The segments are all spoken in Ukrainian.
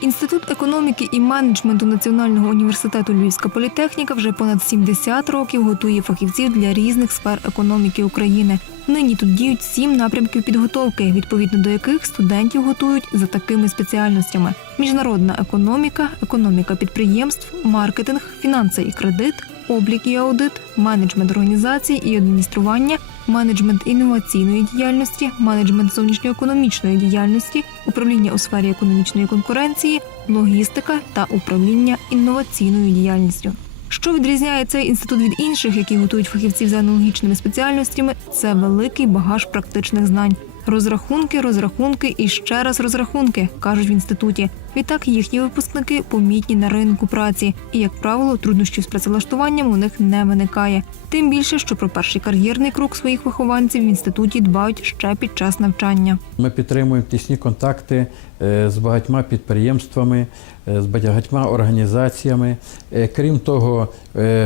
Інститут економіки і менеджменту Національного університету Львівська політехніка вже понад 70 років готує фахівців для різних сфер економіки України. Нині тут діють сім напрямків підготовки, відповідно до яких студентів готують за такими спеціальностями: міжнародна економіка, економіка підприємств, маркетинг, фінанси і кредит, облік і аудит, менеджмент організацій і адміністрування, менеджмент інноваційної діяльності, менеджмент зовнішньоекономічної діяльності, управління у сфері економічної конкуренції, логістика та управління інноваційною діяльністю. Що відрізняє цей інститут від інших, які готують фахівців за аналогічними спеціальностями, це великий багаж практичних знань. Розрахунки, розрахунки і ще раз розрахунки, кажуть в інституті. Відтак їхні випускники помітні на ринку праці, і, як правило, труднощів з працевлаштуванням у них не виникає. Тим більше, що про перший кар'єрний крок своїх вихованців в інституті дбають ще під час навчання. Ми підтримуємо тісні контакти е, з багатьма підприємствами, е, з багатьма організаціями. Е, Крім того,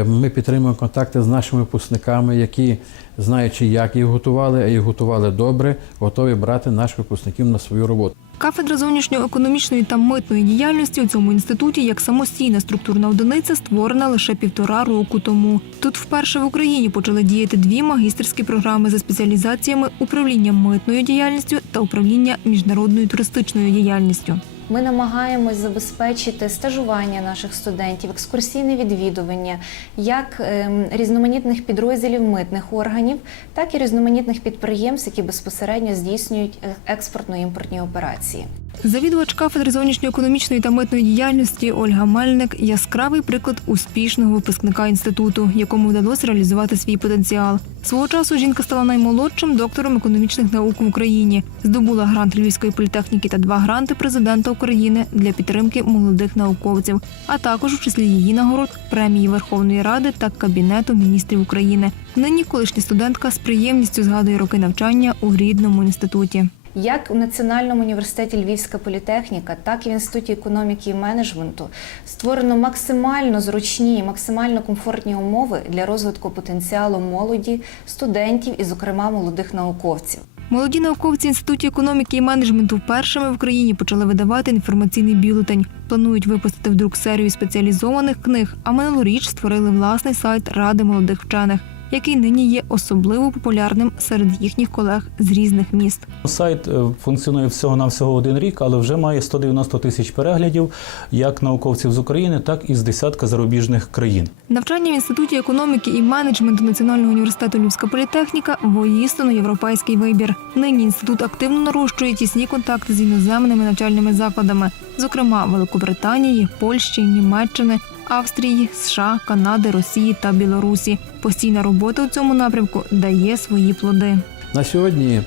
ми підтримуємо контакти з нашими випускниками, які, знаючи, як їх готували, а їх готували добре, готові брати наших випускників на свою роботу. Кафедра зовнішньоекономічної та митної діяльності у цьому інституті як самостійна структурна одиниця створена лише півтора року тому. Тут вперше в Україні почали діяти дві магістерські програми за спеціалізаціями управління митною діяльністю та управління міжнародною туристичною діяльністю. Ми намагаємось забезпечити стажування наших студентів, екскурсійне відвідування як ем, різноманітних підрозділів митних органів, так і різноманітних підприємств, які безпосередньо здійснюють е, експортно-імпортні операції. Завідувач кафедри зовнішньоекономічної та митної діяльності Ольга Мельник яскравий приклад успішного випускника інституту, якому вдалося реалізувати свій потенціал. Свого часу жінка стала наймолодшим доктором економічних наук в Україні, здобула грант Львівської політехніки та два гранти президента України для підтримки молодих науковців, а також у числі її нагород премії Верховної Ради та Кабінету міністрів України. Нині колишня студентка з приємністю згадує роки навчання у рідному інституті. Як у Національному університеті Львівська політехніка, так і в інституті економіки і менеджменту створено максимально зручні, максимально комфортні умови для розвитку потенціалу молоді, студентів і, зокрема, молодих науковців. Молоді науковці інституті економіки і менеджменту першими в Україні почали видавати інформаційний бюлетень. Планують випустити в друк серію спеціалізованих книг, а минулоріч створили власний сайт Ради молодих вчених, який нині є особливо популярним серед їхніх колег з різних міст. Сайт е, функціонує всього на всього один рік, але вже має 190 тисяч переглядів як науковців з України, так і з десятка зарубіжних країн. Навчання в інституті економіки і менеджменту Національного університету Львівська політехніка воїстину європейський вибір. Нині інститут активно нарощує тісні контакти з іноземними навчальними закладами, зокрема Великобританії, Польщі, Німеччини. Австрії, США, Канади, Росії та Білорусі. Постійна робота у цьому напрямку дає свої плоди. На сьогодні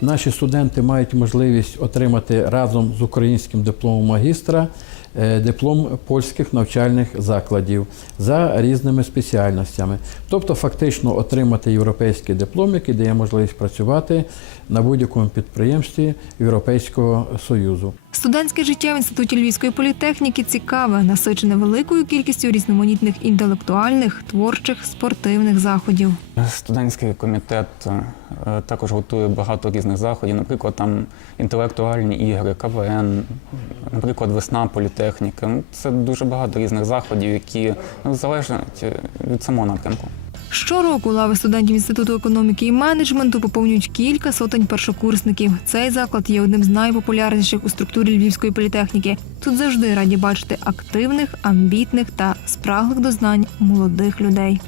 наші студенти мають можливість отримати разом з українським дипломом магістра диплом польських навчальних закладів за різними спеціальностями. Тобто, фактично отримати європейський диплом, який дає можливість працювати на будь-якому підприємстві Європейського Союзу. Студентське життя в інституті Львівської політехніки цікаве, насичене великою кількістю різноманітних інтелектуальних, творчих, спортивних заходів. Студентський комітет е, також готує багато різних заходів, наприклад, там інтелектуальні ігри, КВН, наприклад, весна політехніки. Ну, Це дуже багато різних заходів, які залежать е, від самого напрямку. Щороку лави студентів інституту економіки і менеджменту поповнюють кілька сотень першокурсників. Цей заклад є одним з найпопулярніших у структурі Львівської політехніки. Тут завжди раді бачити активних, амбітних та спраглих до знань молодих людей.